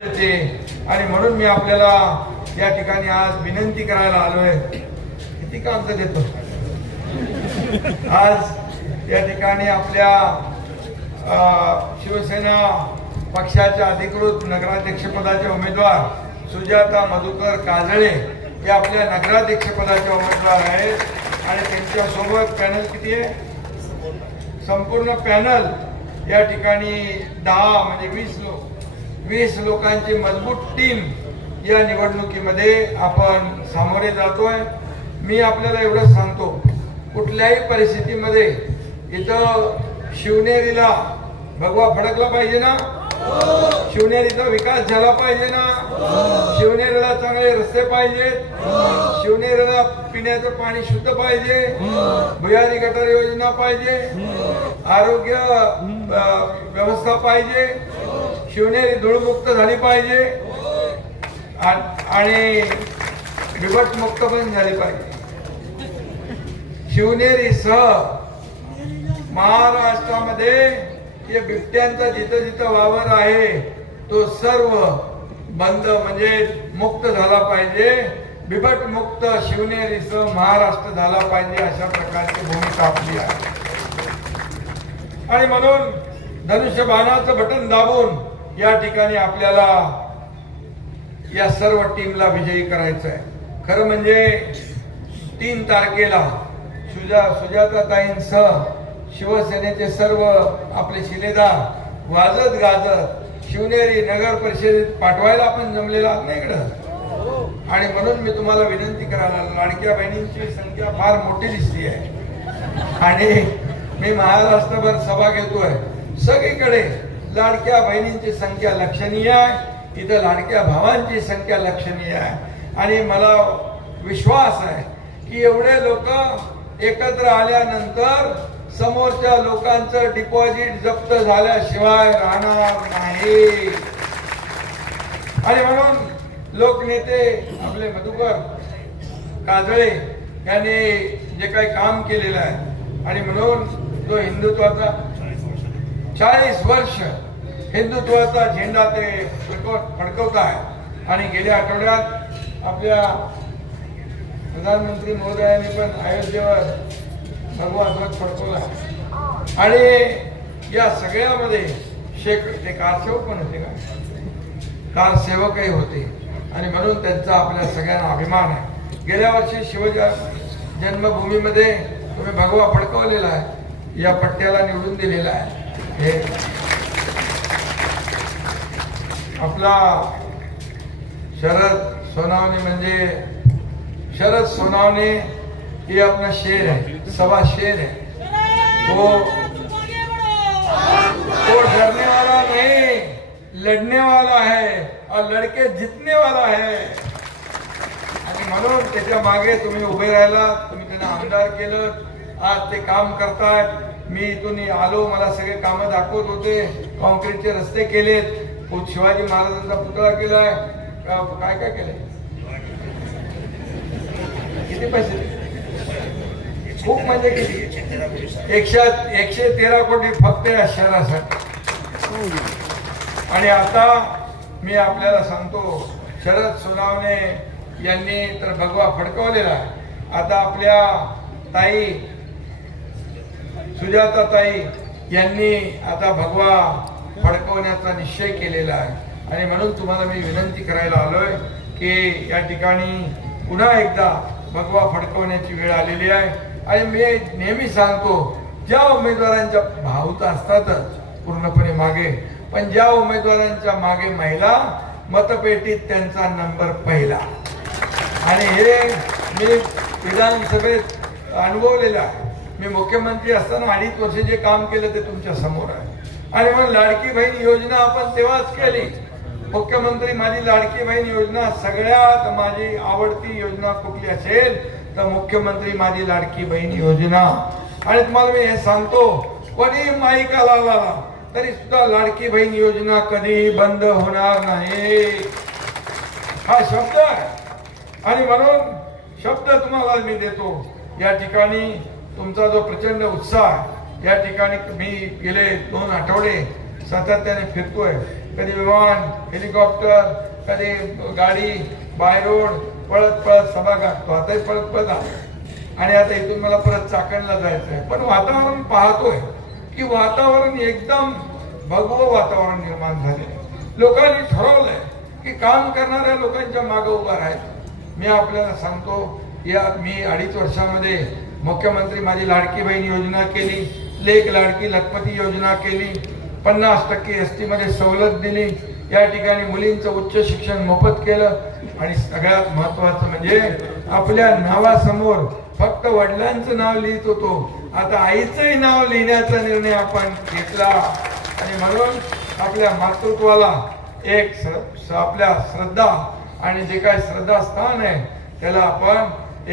आणि म्हणून मी आपल्याला या ठिकाणी आज विनंती करायला आलोय. किती काम तर देतो. आज या ठिकाणी आपल्या शिवसेना पक्षाच्या अधिकृत नगराध्यक्षपदाचे उमेदवार सुजाता मधुकर काजळे हे आपल्या नगराध्यक्षपदाचे उमेदवार आहेत. आणि त्यांच्यासोबत पॅनल किती आहे? संपूर्ण पॅनल या ठिकाणी दहा म्हणजे वीस लोक. वीस लोकांची मजबूत टीम या निवडणुकीमध्ये आपण सामोरे जातोय. मी आपल्याला एवढंच सांगतो कुठल्याही परिस्थितीमध्ये इथं शिवनेरीला भगवा फडकला पाहिजे ना? शिवनेरीचा विकास झाला पाहिजे ना? शिवनेरीला चांगले रस्ते पाहिजेत. शिवनेरीला पिण्याचं पाणी शुद्ध पाहिजे. भुयारी गटर योजना पाहिजे. आरोग्य व्यवस्था पाहिजे. शिवनेरी धूळमुक्त झाली पाहिजे. आणि बिबट मुक्त पण झाली पाहिजे. शिवनेरी सह महाराष्ट्रामध्ये या बिबट्यांचा जिथं जिथं वावर आहे तो सर्व बंद म्हणजे मुक्त झाला पाहिजे. बिबट मुक्त शिवनेरीसह महाराष्ट्र झाला पाहिजे अशा प्रकारची भूमिका आपली आहे. आणि म्हणून धनुष्यबाणाचं बटन दाबून या ठिकाणी आपल्याला या सर्व टीमला विजयी करायचं आहे खरं म्हणजे तीन तारखेला सुजा सुजाताताईंसह शिवसेनेचे सर्व आपले शिलेदार वाजत गाजत शिवनेरी नगर परिषदेत पाठवायला आपण जमलेला आहात ना इकडं? आणि म्हणून मी तुम्हाला विनंती करायला लाडक्या बहिणींची संख्या फार मोठी दिसते आहे. आणि मी महाराष्ट्रभर सभा घेतोय. सगळीकडे लाडक्या बहिणींची संख्या लक्षणीय आहे. इथं लाडक्या भावांची संख्या लक्षणीय आहे. आणि मला विश्वास आहे की एवढे लोक एकत्र आल्यानंतर समोरच्या लोकांचं डिपॉझिट जप्त झाल्याशिवाय राहणार नाही. आणि म्हणून लोकनेते आपले मधुकर काजळे यांनी जे काही काम केलेलं आहे आणि म्हणून तो हिंदुत्वाचा चाळीस वर्ष हिंदुत्वाचा झेंडा ते फडकवत फडकवत आहे आणि गेल्या आठवड्यात आपल्या प्रधानमंत्री महोदयांनी पण अयोध्येवर भगवा ध्वज फडकवला आणि या सगळ्यामध्ये शेक ते कारसेवक पण होते का? कारसेवकही होते. आणि म्हणून त्यांचा आपल्या सगळ्यांना अभिमान आहे. गेल्या वर्षी शिवजा जन्मभूमीमध्ये तुम्ही भगवा फडकवलेला आहे. या पट्ट्याला निवडून दिलेला आहे. हे. आपला शरद सोनावणे म्हणजे शरद सोनावणे हे आपला शेर आहे सभा शेर आहे. वो वो डरने वाला नहीं लढने वाला है और लड़के जितने वाला है आणि म्हणून त्याच्यामागे तुम्ही उभे राहिला तुम्ही त्यांना आमदार केलं आज ते काम करतायत. मी इथून आलो मला सगळे कामं दाखवत होते. कॉन्क्रीटचे रस्ते केलेत. शिवाजी महाराजांचा पुतळा केलाय. का- काय काय केलंय? किती पैसे? खूप म्हणजे किती? एकशे एकशे तेरा कोटी फक्त या शहरासाठी. आणि आता मी आपल्याला सांगतो शरद सोनावणे यांनी तर भगवा फडकवलेला आहे. आता आपल्या ताई सुजाताताई यांनी आता भगवा फडकवण्याचा निश्चय केलेला आहे. आणि म्हणून तुम्हाला मी विनंती करायला आलोय की या ठिकाणी पुन्हा एकदा भगवा फडकवण्याची वेळ आलेली आहे. आणि मी नेहमी सांगतो ज्या उमेदवारांच्या भाऊत असतातच पूर्णपणे मागे पण ज्या उमेदवारांच्या मागे महिला मतपेटीत त्यांचा नंबर पहिला. आणि हे मी विधानसभेत अनुभवलेलं आहे. मी मुख्यमंत्री असताना अडीच वर्ष जे काम केलं ते तुमच्यासमोर आहे. आणि मग लाडकी बहीण योजना आपण तेव्हाच केली. मुख्यमंत्री माझी लाडकी बहीण योजना सगळ्यात माझी आवडती योजना कुठली असेल तर मुख्यमंत्री माझी लाडकी बहीण योजना. आणि तुम्हाला मी हे सांगतो कोणी माईका लावला तरी सुद्धा लाडकी बहीण योजना कधी बंद होणार नाही. हा शब्द आहे. आणि म्हणून शब्द तुम्हाला मी देतो. या ठिकाणी तुमचा जो प्रचंड उत्साह या ठिकाणी मी गेले दोन आठवडे सातत्याने फिरतोय. कधी विमान हेलिकॉप्टर कधी गाडी बाय रोड पळत पळत सभा गाठतो आताही पळत पळत आहे आणि आता इथून मला परत चाकणला जायचं आहे. पण वातावरण पाहतोय की वातावरण एकदम भगवं वातावरण निर्माण झाले लोकांनी ठरवलंय की काम करणाऱ्या लोकांच्या मागं उभा राहायचं. मी आपल्याला सांगतो या मी अडीच वर्षामध्ये मुख्यमंत्री माझी लाडकी बहीण योजना केली लेख लाडकी लखपती योजना केली पन्नास टक्के एसमध्ये सवलत दिली. या ठिकाणी मुलींचं उच्च शिक्षण मोफत केलं. आणि सगळ्यात महत्वाचं म्हणजे आपल्या नावासमोर फक्त वडिलांचं नाव लिहित होतो. आता आईचंही नाव लिहिण्याचा निर्णय आपण घेतला. आणि म्हणून आपल्या मातृत्वाला एक आपल्या श्रद्धा आणि जे काय श्रद्धास्थान आहे त्याला आपण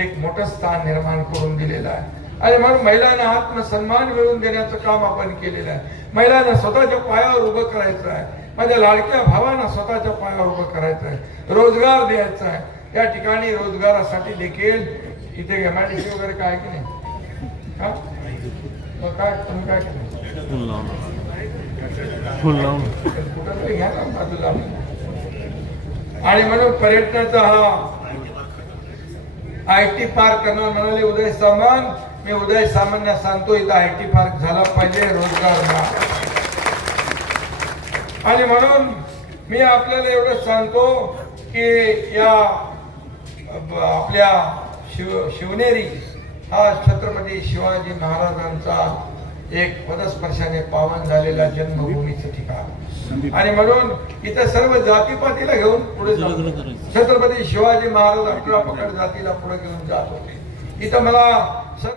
एक मोठं स्थान निर्माण करून दिलेलं आहे. आणि म्हणून महिलांना आत्मसन्मान मिळवून देण्याचं काम आपण केलेलं आहे. महिलांना स्वतःच्या पायावर उभं करायचं आहे. माझ्या लाडक्या भावांना स्वतःच्या पायावर उभं करायचं आहे. रोजगार द्यायचा आहे. या ठिकाणी रोजगारासाठी देखील इथे एमआयडीसी वगैरे काय की नाही? काय तुम्ही काय केलं? आणि म्हणून पर्यटनाचा हा आय टी पार्क करणार म्हणाले उदय सामंत मी उदय सामान्य सांगतो इथं आय टी पार्क झाला पाहिजे रोजगार आणि म्हणून मी आपल्याला एवढं सांगतो की या आपल्या शिव शिवनेरी हा छत्रपती शिवाजी महाराजांचा एक पदस्पर्शाने पावन झालेला जन्मभूमीचं ठिकाण. आणि म्हणून इथं सर्व जातीपातीला घेऊन पुढे. छत्रपती शिवाजी महाराज अठरा पकड जातीला पुढे घेऊन जात होते. इथं मला